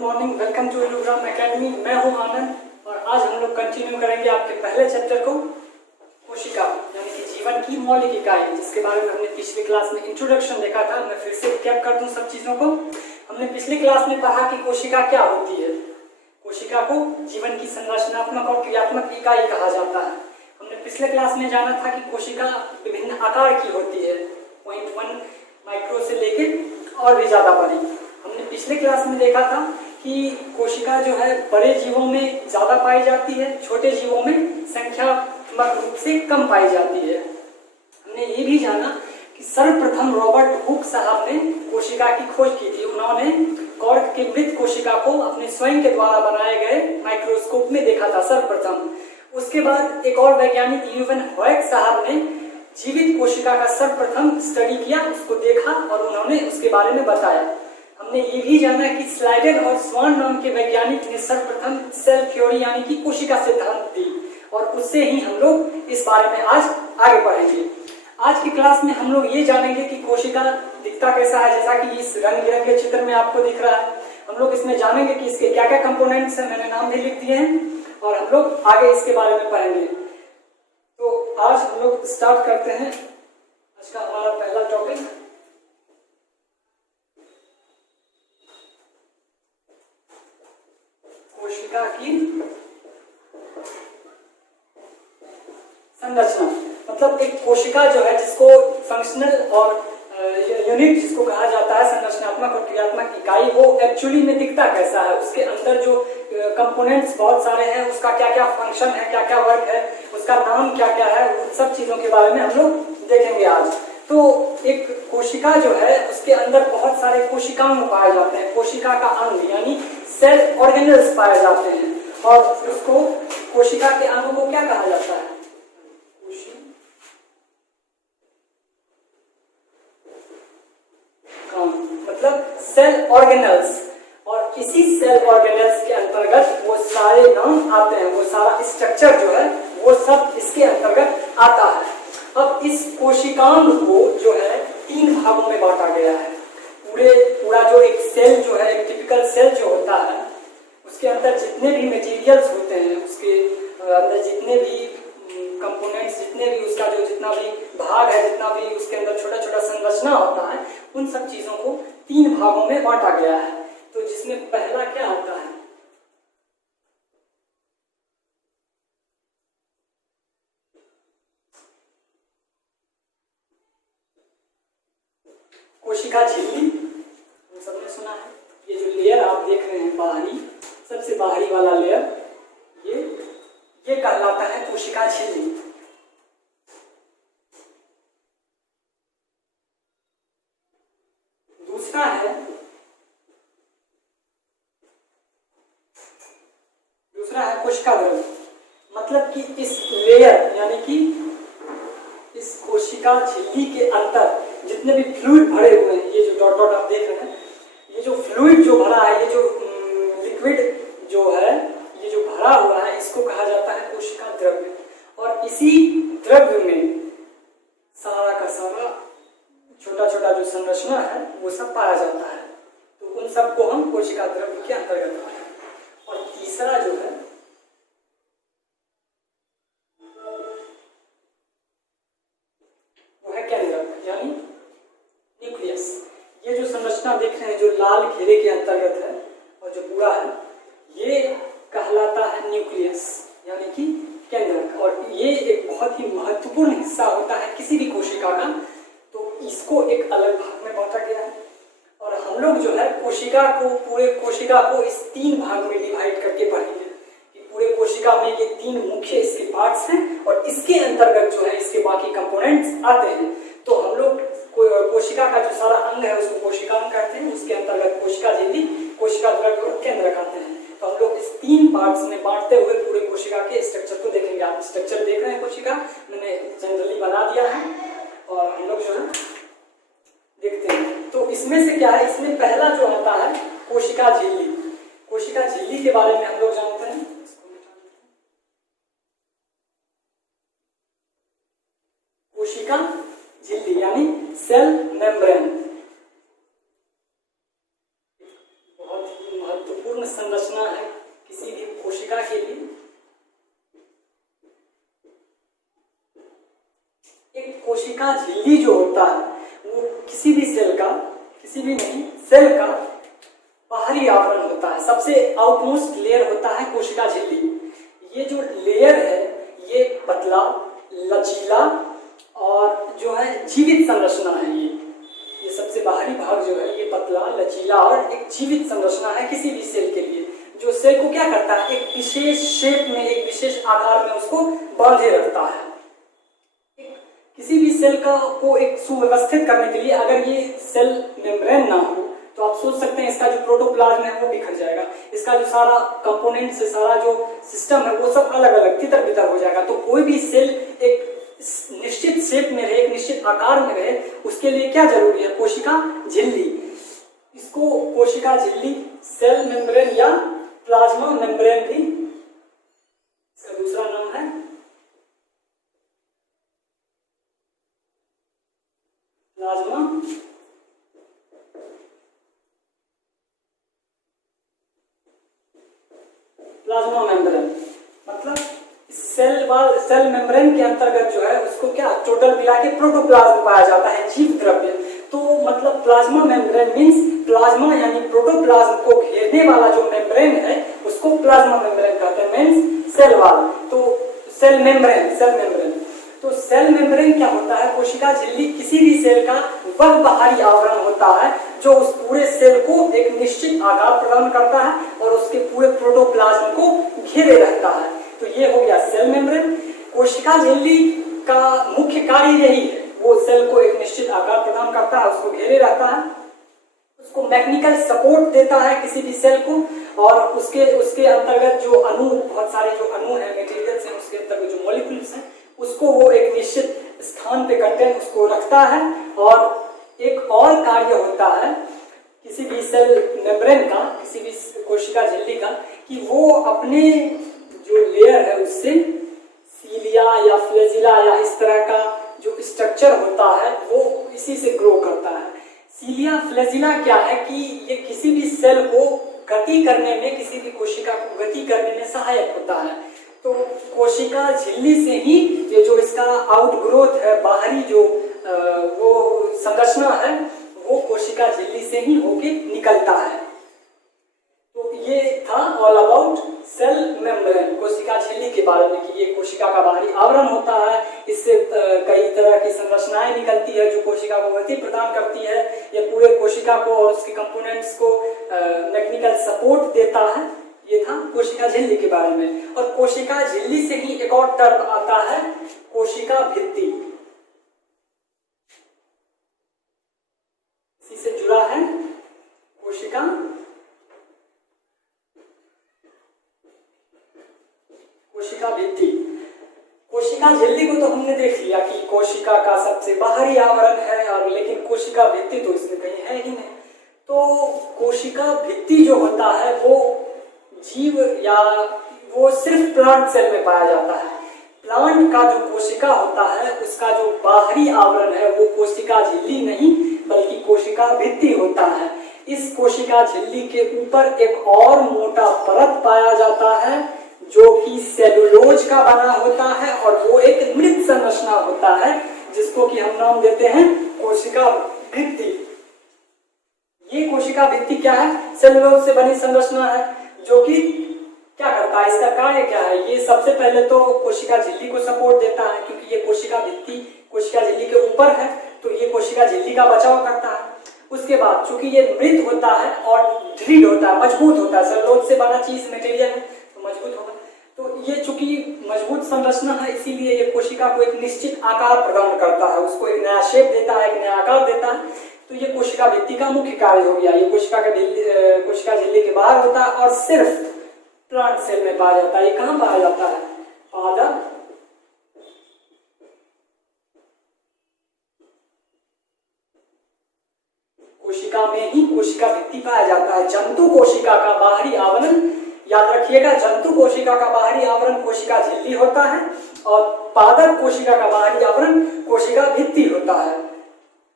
Morning, welcome to इनोग्राम academy. मैं हूं आनंद और आज हम लोग कंटिन्यू करेंगे आपके पहले चैप्टर को, कोशिका यानी कि जीवन की मौलिक इकाई, जिसके बारे में हमने पिछली क्लास में इंट्रोडक्शन देखा था। मैं फिर से रिकैप कर दूं सब चीजों को। हमने पिछली क्लास में पढ़ा कि कोशिका क्या होती है। कोशिका को जीवन की संरचनात्मक और क्रियात्मक इकाई कहा जाता है। हमने पिछले क्लास में जाना था कि कोशिका विभिन्न आकार की होती है, 0.1 माइक्रो से लेकर और भी ज्यादा बड़ी। हमने पिछले क्लास में देखा था कि कोशिका जो है बड़े जीवों में ज्यादा पाई जाती है, छोटे जीवों में संख्यात्मक रूप से कम पाई जाती है। हमने ये भी जाना कि सर्वप्रथम रॉबर्ट हुक साहब ने कोशिका की खोज की थी। उन्होंने कॉर्क की मृत कोशिका को अपने स्वयं के द्वारा बनाए गए माइक्रोस्कोप में देखा था सर्वप्रथम। उसके बाद एक और वैज्ञानिक ल्यूवन हॉयक साहब ने जीवित कोशिका का सर्वप्रथम स्टडी किया, उसको देखा और उन्होंने उसके बारे में बताया। हमने ये भी जाना कि स्लाइडर और स्वान नाम के वैज्ञानिक ने सर्वप्रथम सेल थ्योरी यानी कि कोशिका सिद्धांत दी और उससे ही हम लोग इस बारे में आज आगे पढ़ेंगे। आज की क्लास में हम लोग ये जानेंगे कि कोशिका दिखता कैसा है, जैसा कि इस रंग बिरंगे चित्र में आपको दिख रहा है। हम लोग इसमें जानेंगे कि इसके क्या क्या कंपोनेंट्स हैं, मैंने नाम भी लिख दिए हैं और हम लोग आगे इसके बारे में पढ़ेंगे। तो आज हम लोग स्टार्ट करते हैं आज का हमारा पहला टॉपिक, कोशिका की संरचना। मतलब एक कोशिका जो है जिसको फंक्शनल और यूनिट जिसको कहा जाता है, संरचनात्मक और क्रियात्मक इकाई, वो एक्चुअली में दिखता कैसा है, उसके अंदर जो कंपोनेंट्स बहुत सारे हैं, उसका क्या क्या फंक्शन है, क्या क्या वर्क है, उसका नाम क्या क्या है, उन सब चीजों के बारे में हम लोग देखेंगे आज। तो एक कोशिका जो है उसके अंदर बहुत सारे कोशिकांग पाए जाते हैं, कोशिका का अंग यानी सेल ऑर्गेनल्स पाए जाते हैं और उसको कोशिका के अंगों को क्या कहा जाता है, मतलब सेल ऑर्गेनल्स। और इसी सेल ऑर्गेनल्स के अंतर्गत वो सारे नाम आते हैं, वो सारा स्ट्रक्चर जो है वो सब इसके अंतर्गत आता है। अब इस कोशिकांग को जो है 3 भागों में बांटा गया है। पूरा जो एक सेल जो है, एक टिपिकल सेल जो होता है, उसके अंदर जितने भी मटेरियल्स होते हैं, उसके अंदर जितने भी कंपोनेंट्स, जितने भी उसका जो जितना भी भाग है, जितना भी उसके अंदर छोटा छोटा संरचना होता है, उन सब चीजों को 3 भागों में बांटा गया है। तो जिसमें पहला क्या आता है, कोशिका झिल्ली। सबने सुना है, ये जो लेयर आप देख रहे हैं बाहरी, सबसे बाहरी वाला लेयर, ये कहलाता है कोशिका झिल्ली। दूसरा है कोशिका द्रव्य। मतलब कि इस लेयर यानी कि इस कोशिका झिल्ली के अंदर जितने भी फ्लूइड भरे हुए हैं, ये जो डॉट डॉट आप देख रहे हैं, ये जो फ्लूइड जो भरा है, ये जो लिक्विड जो है, ये जो भरा हुआ है, इसको कहा जाता है कोशिका द्रव्य। और इसी द्रव्य में सारा का सारा छोटा छोटा जो संरचना है वो सब पाया जाता है। तो उन सबको हम कोशिका द्रव्य के अंतर्गत लाते हैं। और तीसरा जो है वो है केंद्रक यानी न्यूक्लियस। ये जो संरचना देख रहे हैं जो लाल घेरे के अंतर्गत है और जो पूरा है, ये कहलाता है न्यूक्लियस यानी कि केंद्रक। और ये एक बहुत ही महत्वपूर्ण हिस्सा होता है किसी भी कोशिका का। तो इसको एक अलग भाग में बांटा गया है और हम लोग जो है पूरे कोशिका को इस 3 भाग में डिवाइड करके पढ़ेंगे कि पूरे कोशिका में ये 3 मुख्य इसके पार्ट्स हैं और इसके अंतर्गत जो है इसके बाकी कंपोनेंट्स आते हैं। तो हम लोग कोशिका का जो सारा अंग है उसको कोशिकांग कहते हैं, उसके अंतर्गत कोशिका झिल्ली, कोशिका द्रव्य और केंद्रक आते हैं। तो हम लोग इस 3 पार्ट्स में बांटते हुए पूरे कोशिका के स्ट्रक्चर को देखेंगे। आप स्ट्रक्चर देख रहे हैं कोशिका, मैंने जनरली बना दिया है और हम लोग जो है देखते हैं। तो इसमें से क्या है, इसमें पहला जो आता है कोशिका झिल्ली। कोशिका झिल्ली के बारे में हम लोग जानते हैं। कोशिका झिल्ली यानी सेल मेम्ब्रेन, बहुत ही महत्वपूर्ण झिल्ली जो होता है वो किसी भी सेल का, किसी भी नहीं, सेल का बाहरी आवरण होता है। सबसे आउटमोस्ट लेयर होता है कोशिका झिल्ली। ये जो लेयर है ये पतला, लचीला और जो है जीवित संरचना है। ये सबसे बाहरी भाग जो है ये पतला, लचीला और एक जीवित संरचना है किसी भी सेल के लिए, जो सेल को क्या करता है, एक विशेष शेप में, एक विशेष आकार में उसको बांधे रखता है। किसी भी सेल को एक सुव्यवस्थित करने के लिए अगर ये सेल मेम्ब्रेन ना हो तो आप सोच सकते हैं इसका जो प्रोटोप्लाज्म है वो बिखर जाएगा, इसका जो सारा कंपोनेंट्स है, सारा जो सिस्टम है वो सब अलग अलग तितर बितर हो जाएगा। तो कोई भी सेल एक निश्चित शेप में रहे, एक निश्चित आकार में रहे, उसके लिए क्या जरूरी है, कोशिका झिल्ली। इसको कोशिका झिल्ली, सेल मेम्ब्रेन या प्लाज्मा मेम्ब्रेन भी इसका दूसरा नाम है। प्लाज्मा मेम्ब्रेन मतलब सेल मेम्ब्रेन के अंतर्गत जो है उसको क्या टोटल मिला के प्रोटोप्लाज्म पाया जाता है, जीव द्रव्य। तो मतलब प्लाज्मा मेम्ब्रेन मींस प्लाज्मा यानी प्रोटोप्लाज्म को घेरने वाला जो मेम्ब्रेन है उसको प्लाज्मा मेम्ब्रेन कहते हैं, मींस सेल वॉल। तो सेल मेम्ब्रेन तो सेल मेम्ब्रेन क्या होता है, कोशिका झिल्ली किसी भी सेल का वह बाहरी आवरण होता है जो उस पूरे सेल को एक निश्चित आकार प्रदान करता है और उसके पूरे प्रोटोप्लाज्म को घेरे रहता है। तो ये हो गया सेल मेम्ब्रेन। कोशिका झिल्ली का मुख्य कार्य यही है, वो सेल को एक निश्चित आकार प्रदान करता है, उसको घेरे रहता है, उसको मैकेनिकल सपोर्ट देता है किसी भी सेल को, और उसके अंतर्गत जो अणु, बहुत सारे जो अणु है, मटेरियल्स हैं, उसके अंतर्गत जो मॉलिक्यूल्स हैं उसको वो एक निश्चित स्थान पे कंटेंट उसको रखता है। और एक और कार्य होता है किसी भी सेल मेम्ब्रेन का, किसी भी कोशिका झिल्ली का, कि वो अपने जो लेयर है उससे सीलिया या फ्लैजिला या इस तरह का जो स्ट्रक्चर होता है वो इसी से ग्रो करता है। सीलिया फ्लैजिला क्या है कि ये किसी भी सेल को गति करने में, किसी भी कोशिका को गति करने में सहायक होता है। तो कोशिका झिल्ली से ही ये जो इसका आउटग्रोथ है, बाहरी जो वो संरचना है, वो कोशिका झिल्ली से ही होके निकलता है। तो ये था ऑल अबाउट सेल मेम्ब्रेन, कोशिका झिल्ली के बारे में कि ये कोशिका का बाहरी आवरण होता है, इससे कई तरह की संरचनाएं निकलती है जो कोशिका को गति प्रदान करती है, ये पूरे कोशिका को और उसके कंपोनेंट्स को मैकेनिकल सपोर्ट देता है। ये था कोशिका झिल्ली के बारे में। और कोशिका झिल्ली से ही एक और टर्म आता है कोशिका भित्ति, इसी से जुड़ा है कोशिका भित्ति। कोशिका झिल्ली को तो हमने देख लिया कि कोशिका का सबसे बाहरी आवरण है, और लेकिन कोशिका भित्ति तो इसमें कहीं है ही नहीं। तो कोशिका भित्ति जो होता है वो जीव या वो सिर्फ प्लांट सेल में पाया जाता है। प्लांट का जो कोशिका होता है उसका जो बाहरी आवरण है वो कोशिका झिल्ली नहीं बल्कि कोशिका भित्ति होता है। इस कोशिका झिल्ली के ऊपर एक और मोटा परत पाया जाता है जो कि सेलुलोज का बना होता है, और वो एक मृत संरचना होता है जिसको कि हम नाम देते हैं कोशिका भित्ति। ये कोशिका भित्ति क्या है, सेलुलोज से बनी संरचना है जो कि क्या करता है, इसका कार्य क्या है। ये सबसे पहले तो कोशिका झिल्ली को सपोर्ट देता है, क्योंकि ये कोशिका भित्ति कोशिका झिल्ली के ऊपर है तो ये कोशिका झिल्ली का बचाव करता है। उसके बाद चूंकि ये मृत होता है और दृढ़ होता है, मजबूत होता है, सेलुलोज से बना चीज मटेरियल है तो मजबूत होगा। तो ये चूंकि मजबूत संरचना है इसीलिए ये कोशिका को एक निश्चित आकार प्रदान करता है, उसको एक नया शेप देता है, एक नया आकार देता है। तो ये कोशिका भित्ति का मुख्य कार्य हो गया। ये कोशिका झिल्ली के बाहर होता है और सिर्फ प्लांट सेल में पाया जाता है। ये कहाँ पाया जाता है, पादप कोशिका में ही कोशिका भित्ति पाया जाता है। जंतु कोशिका का बाहरी आवरण, याद रखिएगा, जंतु कोशिका का बाहरी आवरण कोशिका झिल्ली होता है और पादप कोशिका का बाहरी आवरण कोशिका भित्ति होता है।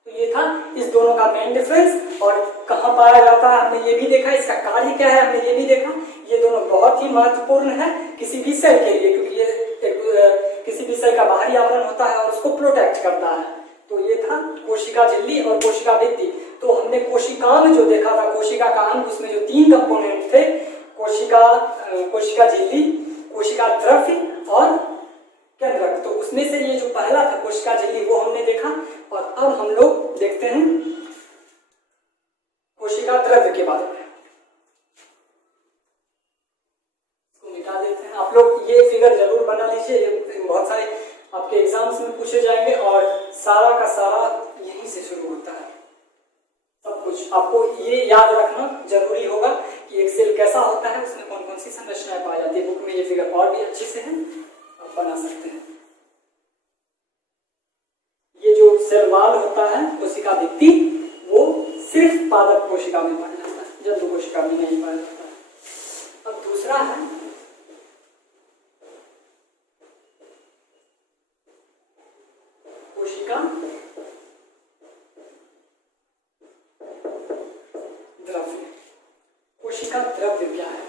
तो ये था इस दोनों का मेन डिफरेंस। और कहाँ पाया जाता है हमने ये भी देखा, इसका कार्य क्या है हमने ये भी देखा। ये दोनों बहुत ही महत्वपूर्ण है किसी भी सेल के लिए, क्योंकि ये किसी भी सेल का बाहरी आवरण होता है और उसको प्रोटेक्ट करता है। तो ये था कोशिका झिल्ली और कोशिका भित्ति। तो हमने कोशिका में जो देखा था, कोशिका का अंग, उसमें जो 3 कंपोनेंट थे, कोशिका झिल्ली, कोशिका द्रव्य और केंद्रक, तो उसमें से ये जो पहला था कोशिका झिल्ली वो हमने देखा। और अब हम लोग देखते हैं कोशिका द्रव्य के बारे में। मिटा देते हैं। आप लोग ये फिगर जरूर बना लीजिए, ये बहुत सारे आपके एग्जाम्स में पूछे जाएंगे और सारा का सारा यहीं से शुरू होता है। सब कुछ आपको ये याद रखना जरूरी होगा कि एक सेल कैसा होता है, उसमें कौन कौन सी संरचनाएं पाई जाती है। बुक में ये फिगर और भी अच्छे से है, आप बना सकते हैं। ये जो सेल वॉल होता है कोशिका भित्ति, वो सिर्फ पादप कोशिका में पाया जाता है, जंतु कोशिका में नहीं पाया जाता है। अब दूसरा है कोशिका द्रव्य। कोशिका द्रव्य क्या है?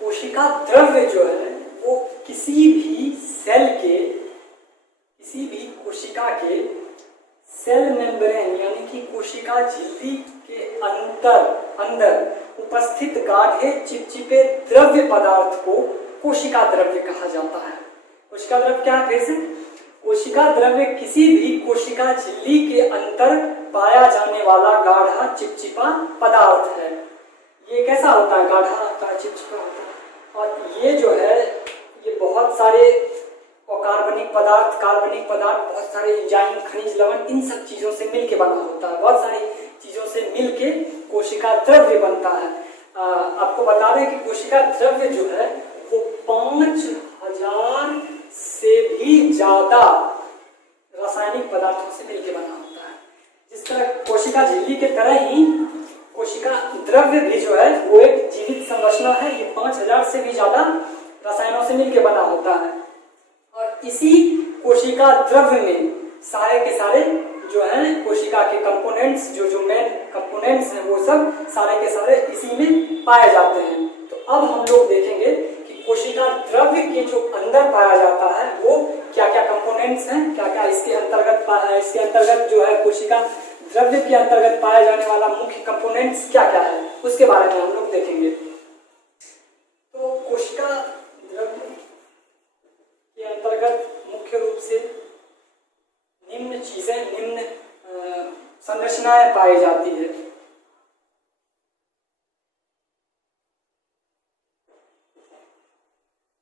कोशिका द्रव्य जो है वो किसी भी सेल के, किसी भी कोशिका के सेल मेम्ब्रेन यानी कि कोशिका झिल्ली के अंदर उपस्थित गाढ़े चिपचिपे द्रव्य पदार्थ को कोशिका द्रव्य कहा जाता है। कोशिका द्रव्य क्या है? फिर से, कोशिका द्रव्य किसी भी कोशिका झिल्ली के अंदर पाया जाने वाला गाढ़ा चिपचिपा पदार्थ है। ये कैसा होता है? गाढ़ा होता है, चिपचिपा होता है। और ये जो है ये बहुत सारे कार्बनिक पदार्थ, बहुत सारे एंजाइम, खनिज लवण, इन सब चीजों से मिलके बना होता है। बहुत सारी चीजों से मिलके कोशिका द्रव्य बनता है। आपको बता रहे हैं कि कोशिका द्रव्य जो है वो 5000 से भी ज्यादा रासायनिक पदार्थों से मिलके बना होता है। जिस तरह कोशिका झिल्ली के तरह ही कोशिका द्रव्य भी जो है वो एक जीवित संरचना है। ये 5000 से भी ज्यादा रसायनों से मिलके बना होता है। और इसी कोशिका द्रव्य में सारे के सारे जो है कोशिका के कंपोनेंट्स, जो मेन कंपोनेंट्स हैं, वो सब सारे के सारे इसी में पाए जाते हैं। तो अब हम लोग देखेंगे कि कोशिका द्रव्य के जो अंदर पाया जाता है वो क्या क्या कंपोनेंट्स हैं, क्या क्या इसके अंतर्गत जो है कोशिका द्रव्य के अंतर्गत पाया जाने वाला मुख्य कंपोनेंट्स क्या क्या है, उसके बारे में हम लोग देखेंगे। तो कोशिका द्रव्य के अंतर्गत मुख्य रूप से निम्न चीजें, निम्न संरचनाएं पाई जाती है।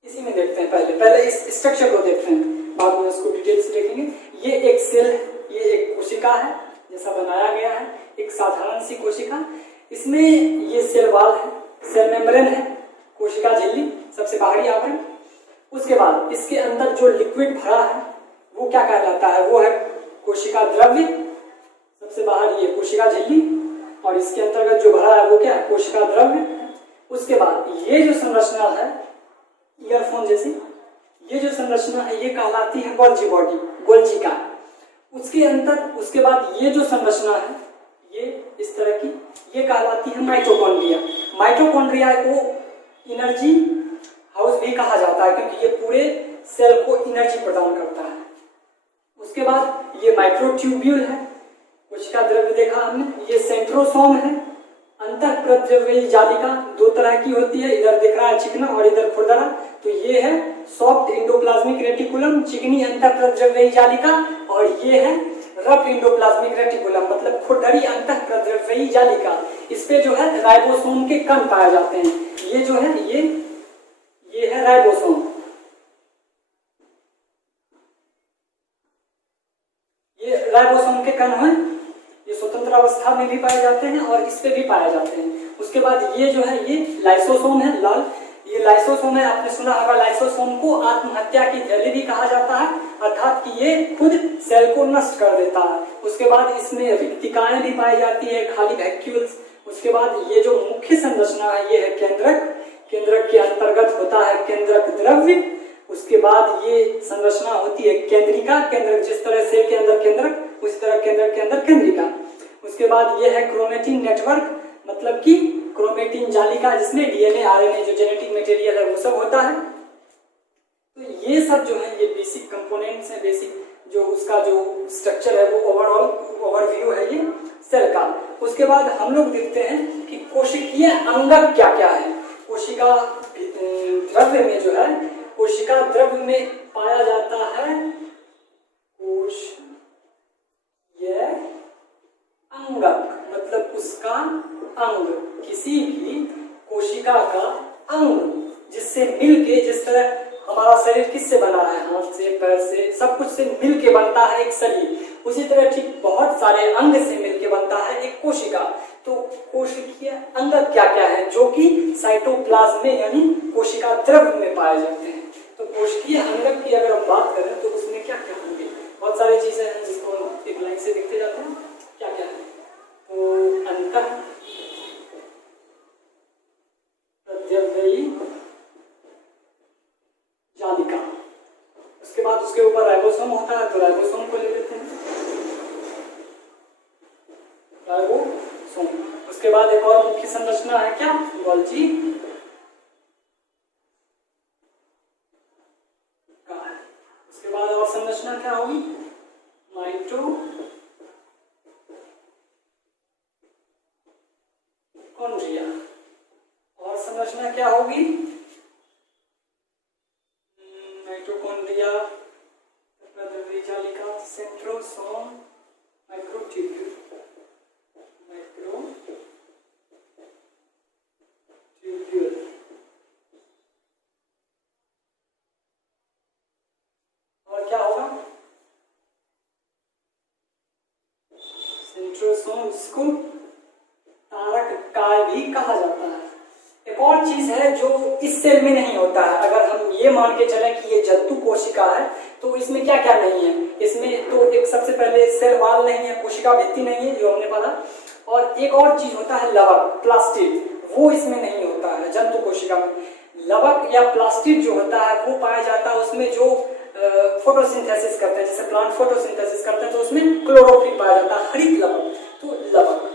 इसी में देखते हैं, पहले इस स्ट्रक्चर को देखते हैं, बाद में इसको डिटेल से देखेंगे। ये एक सेल है, ये एक कोशिका है जैसा बनाया गया है, एक साधारण सी कोशिका। इसमें ये सेल वॉल है, सेल मेम्ब्रेन है, कोशिका झिल्ली सबसे बाहरी आवरण। उसके बाद इसके अंदर जो लिक्विड भरा है वो क्या कहलाता है? वो है कोशिका द्रव्य। सबसे बाहर ये कोशिका झिल्ली और इसके अंतर्गत जो भरा है वो क्या है? कोशिका द्रव्य। उसके बाद ये जो संरचना है ईयरफोन जैसी, ये जो संरचना है ये कहलाती है गोल्जी बॉडी, गोल्जिका। उसके बाद ये जो संरचना है ये इस तरह की, ये कहलाती है माइटोकॉन्ड्रिया। माइटोकॉन्ड्रिया को एनर्जी हाउस भी कहा जाता है क्योंकि ये पूरे सेल को एनर्जी प्रदान करता है। उसके बाद ये माइक्रोट्यूब्यूल है, कोशिका द्रव्य देखा हमने। ये सेंट्रोसोम है, अंतःप्रद्रव्यी जालिका दो तरह की होती है, इधर दिख रहा है चिकना और इधर खुरदरा। तो ये है सॉफ्ट एंडोप्लाज्मिक रेटिकुलम, चिकनी अंतःप्रद्रव्यी जालिका, और ये है रफ एंडोप्लाज्मिक रेटिकुलम मतलब खुरदरी अंतःप्रद्रव्यी जालिका। इस पे जो है राइबोसोम के कण पाए जाते हैं। ये जो है ये है राइबोसोम। ये राइबोसोम के कण हैं, ये स्वतंत्र अवस्था में भी पाए जाते हैं और इस पे भी पाए जाते हैं। उसके बाद ये जो है ये लाइसोसोम है, लाल, ये लाइसोसोम है। आपने सुना होगा लाइसोसोम को आत्महत्या की थैली भी कहा जाता है, अर्थात कि ये खुद सेल को नष्ट कर देता है। उसके बाद इसमें रिक्तिकाएं भी पाई जाती है, खाली वैक्यूल्स। उसके बाद ये जो मुख्य संरचना है ये है केंद्रक। केंद्रक के अंतर्गत होता है केंद्रक द्रव्य। उसके बाद ये संरचना होती है केंद्रिका, केंद्रक जिस तरह सेल के अंदर केंद्रक उसी तरह केंद्रक के अंदर केंद्रिका। उसके बाद ये है क्रोमेटिन नेटवर्क मतलब कि क्रोमेटिन जालिका जिसमें डीएनए आरएनए जो जेनेटिक मटेरियल है वो सब होता है। तो ये सब जो है ये बेसिक कंपोनेंट्स हैं, बेसिक जो उसका जो स्ट्रक्चर है वो ओवरऑल ओवरव्यू है ये सेल का। उसके बाद हम लोग देखते हैं कि कोशिकीय अंगक क्या क्या है। कोशिका द्रव्य में जो है, कोशिका द्रव्य में पाया जाता है कोशिकीय अंगक, मतलब उसका अंग, किसी भी कोशिका का अंग जिससे मिलके, जिस तरह हमारा शरीर किससे बना है, हाथ से, पैर से, सब कुछ से मिलके बनता है एक शरीर, उसी तरह ठीक बहुत सारे अंग से मिलके बनता है एक कोशिका। तो कोशिकीय अंग क्या क्या है जो कि साइटोप्लाज्म में यानी कोशिका द्रव्य में पाए जाते हैं। तो कोशिकीय अंग की अगर हम बात करें तो उसमें क्या क्या होंगे, बहुत सारी चीजें हैं जिसको हम एक लाइन से देखते जाते हैं क्या क्या है। तो अंतः प्रद्रव्यी जालिका, उसके बाद उसके ऊपर राइबोसोम होता है, तो राइबोसोम को ले लेते हैं, राइबोसोम। उसके बाद एक और मुख्य संरचना है क्या, गोल्जी का है। उसके बाद और संरचना क्या होगी, माइटोकॉन्ड्रिया। और संरचना क्या होगी, माइटोकॉन्ड्रिया, प्रद्रव्यी जालिका, सेंट्रोसोम, माइक्रोट्यूब्यूल, और क्या होगा, सेंट्रोसोम, जिसको तारक काय भी कहा जाता है। एक और चीज है जो इस सेल में नहीं होता है, अगर हम ये मान के चलें कि ये जंतु कोशिका है तो इसमें क्या क्या नहीं है, इसमें तो एक सबसे पहले सेल वॉल नहीं है, कोशिका भित्ति नहीं है जो हमने पढ़ा, और एक और चीज होता है लवक, प्लास्टिड, वो इसमें नहीं होता है जंतु कोशिका में। लवक या प्लास्टिड जो होता है वो पाया जाता है उसमें जो फोटोसिंथेसिस करते हैं, जैसे प्लांट फोटोसिंथेसिस करते हैं तो उसमें क्लोरोफिल पाया जाता है, हरित लवक, तो लवक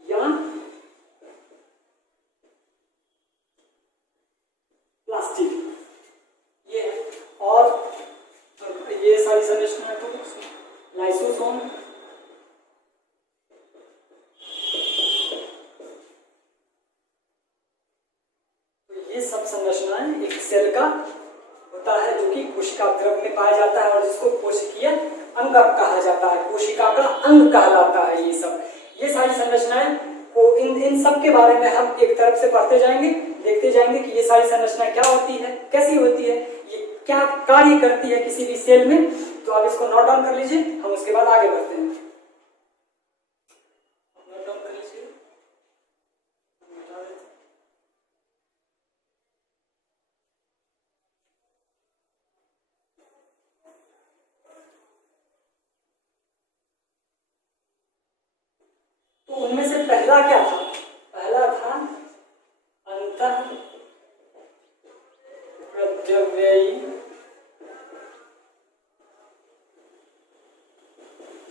या प्लास्टिक ये। और ये सारी संरचना तो लाइसोसोम, तो ये सब संरचनाएं एक सेल का होता है जो कि कोशिका द्रव्य में पाया जाता है और जिसको कोशिकीय अंग कहा जाता है, कोशिका का अंग कहलाता है। ये सारी संरचनाएं को इन सब के बारे में हम एक तरफ से पढ़ते जाएंगे, देखते जाएंगे कि ये सारी संरचना क्या होती है, कैसी होती है, ये क्या कार्य करती है किसी भी सेल में। तो आप इसको नोट डाउन कर लीजिए, हम उसके बाद आगे बढ़ते हैं। नोट डाउन कर लीजिए, तो उनमें से पहला क्या था, पहला था अंतः प्रद्रव्यी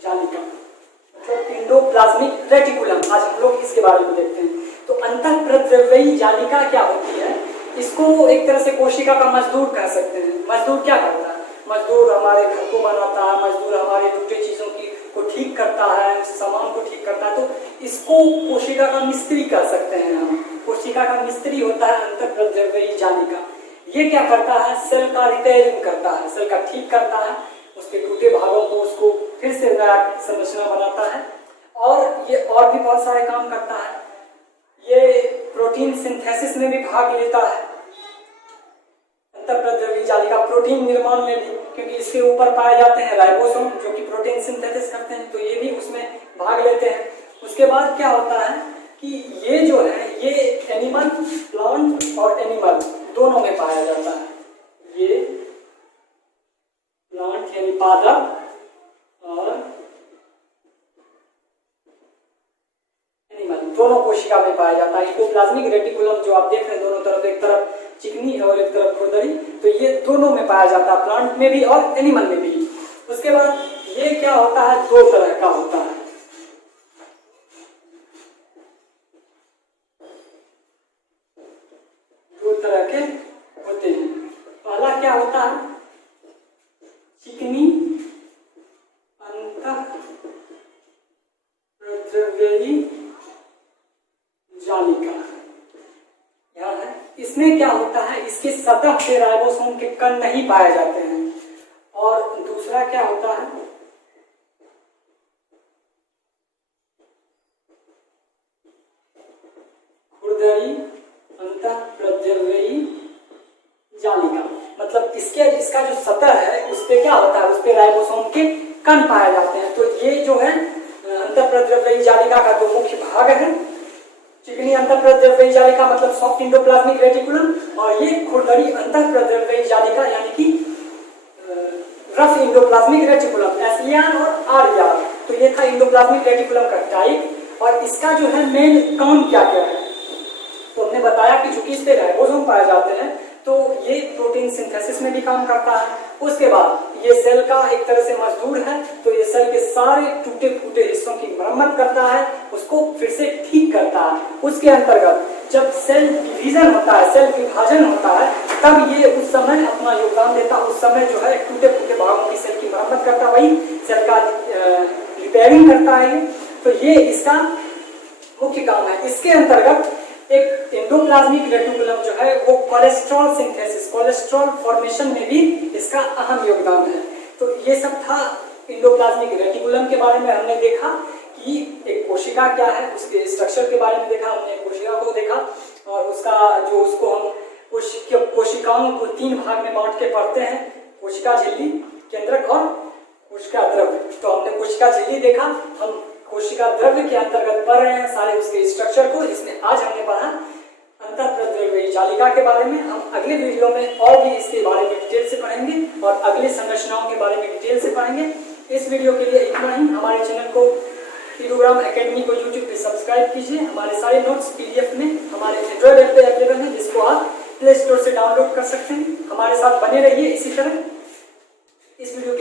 जालिका, मतलब एंडोप्लाज्मिक रेटिकुलम। आज हम लोग इसके बारे में देखते हैं। तो अंतः प्रद्रव्यी जालिका क्या होती है, इसको एक तरह से कोशिका का मजदूर कह सकते हैं। मजदूर क्या करता है, मजदूर हमारे घर को बनाता है, मजदूर हमारे टूटे चीजों की को ठीक करता है, सामान को ठीक करता है, तो इसको कोशिका का मिस्त्री कह सकते हैं हम। कोशिका का मिस्त्री होता है अंतः प्रद्रव्यी जालिका। ये क्या करता है, सेल का रिपेयरिंग करता है, सेल का ठीक करता है, उसके टूटे भागों को उसको फिर से नया संरचना बनाता है। और ये और भी बहुत सारे काम करता है। ये प्रोटीन सिंथेसिस में भी भाग लेता है, अंतःप्रद्रव्यी जालिका प्रोटीन निर्माण में भी, क्योंकि इसके ऊपर पाए जाते हैं राइबोसोम जो कि प्रोटीन सिंथेसिस करते हैं, तो ये भी उसमें भाग लेते हैं। उसके बाद क्या होता है कि ये जो है ये एनिमल, प्लांट और एनिमल दोनों में पाया जाता है। ये प्लांट यानी पादप और एनिमल दोनों कोशिका में पाया जाता है। एंडोप्लाज्मिक रेटिकुलम जो आप देख रहे हैं दोनों तरफ, एक तरफ चिकनी है और एक तरफ खुरदरी, तो ये दोनों में पाया जाता है, प्लांट में भी और एनिमल में भी। उसके बाद ये क्या होता है, दो तरह का होता है। दो तरह के होते हैं। पहला क्या होता है, इसमें क्या होता है, इसके सतह पे राइबोसोम के कण नहीं पाए जाते हैं। और दूसरा क्या होता है, खुरदरी अंतःप्रद्रव्यी जालिका, मतलब इसका जो सतह है उस पे क्या होता है, उस पे राइबोसोम के कण पाए जाते हैं। तो ये जो है अंतःप्रद्रव्यी जालिका का दो मुख्य भाग है, चिकनी अंतःप्रद्रव्यी जालिका मतलब सॉफ्ट एंडोप्लाज्मिक रेटिकुलम, और ये खुरदरी अंतःप्रद्रव्यी जालिका यानी कि रफ एंडोप्लाज्मिक रेटिकुलम, एसईआर और आरईआर। तो ये था एंडोप्लाज्मिक रेटिकुलम का टाइप। और इसका जो है मेन काम क्या क्या है, तो हमने बताया कि चूंकि इस पे राइबोसोम पाए जाते हैं तो ये प्रोटीन सिंथेसिस में भी काम करता है। उसके बाद ये सेल का एक तरह से मजदूर है, तो ये सेल के सारे टूटे फूटे हिस्सों की मरम्मत करता है, उसको फिर से ठीक करता है। उसके अंतर्गत जब सेल डिवीजन होता है, सेल विभाजन होता है, तब ये उस समय अपना योगदान देता है। उस समय जो है टूटे फूटे भागों की सेल की मरम्मत करता है, वही सेल का रिपेयरिंग करता है। तो ये इसका मुख्य काम है। इसके अंतर्गत एक एंडोप्लाज्मिक रेटिकुलम जो है वो कोलेस्ट्रॉल सिंथेसिस, कोलेस्ट्रॉल फॉर्मेशन में भी इसका अहम योगदान है। तो ये सब था एंडोप्लाज्मिक रेटिकुलम के बारे में। हमने देखा कि एक कोशिका क्या है, उसके स्ट्रक्चर के बारे में देखा, हमने कोशिका को देखा और उसका जो उसको हम कोशिकाओं को तीन भाग में बांट के पढ़ते हैं, कोशिका झिल्ली, केंद्रक और कोशिका द्रव्य। तो हमने कोशिका झिल्ली देखा, हम कोशिका द्रव्य के अंतर्गत पढ़ रहे हैं सारे उसके स्ट्रक्चर को, जिसमें आज हमने पढ़ा अंतःप्रद्रव्यी जालिका के बारे में। हम अगले वीडियो में और भी इसके बारे में डिटेल से पढ़ेंगे और अगले संरचनाओं के बारे में डिटेल से पढ़ेंगे। इस वीडियो के लिए इतना ही। हमारे चैनल को हीरोग्राम एकेडमी को यूट्यूब पे सब्सक्राइब कीजिए। हमारे सारे नोट्स पीडीएफ में हमारे एंड्रॉइड ऐप पे अवेलेबल है, जिसको आप प्ले स्टोर से डाउनलोड कर सकते हैं। हमारे साथ बने रहिए इसी तरह। इस वीडियो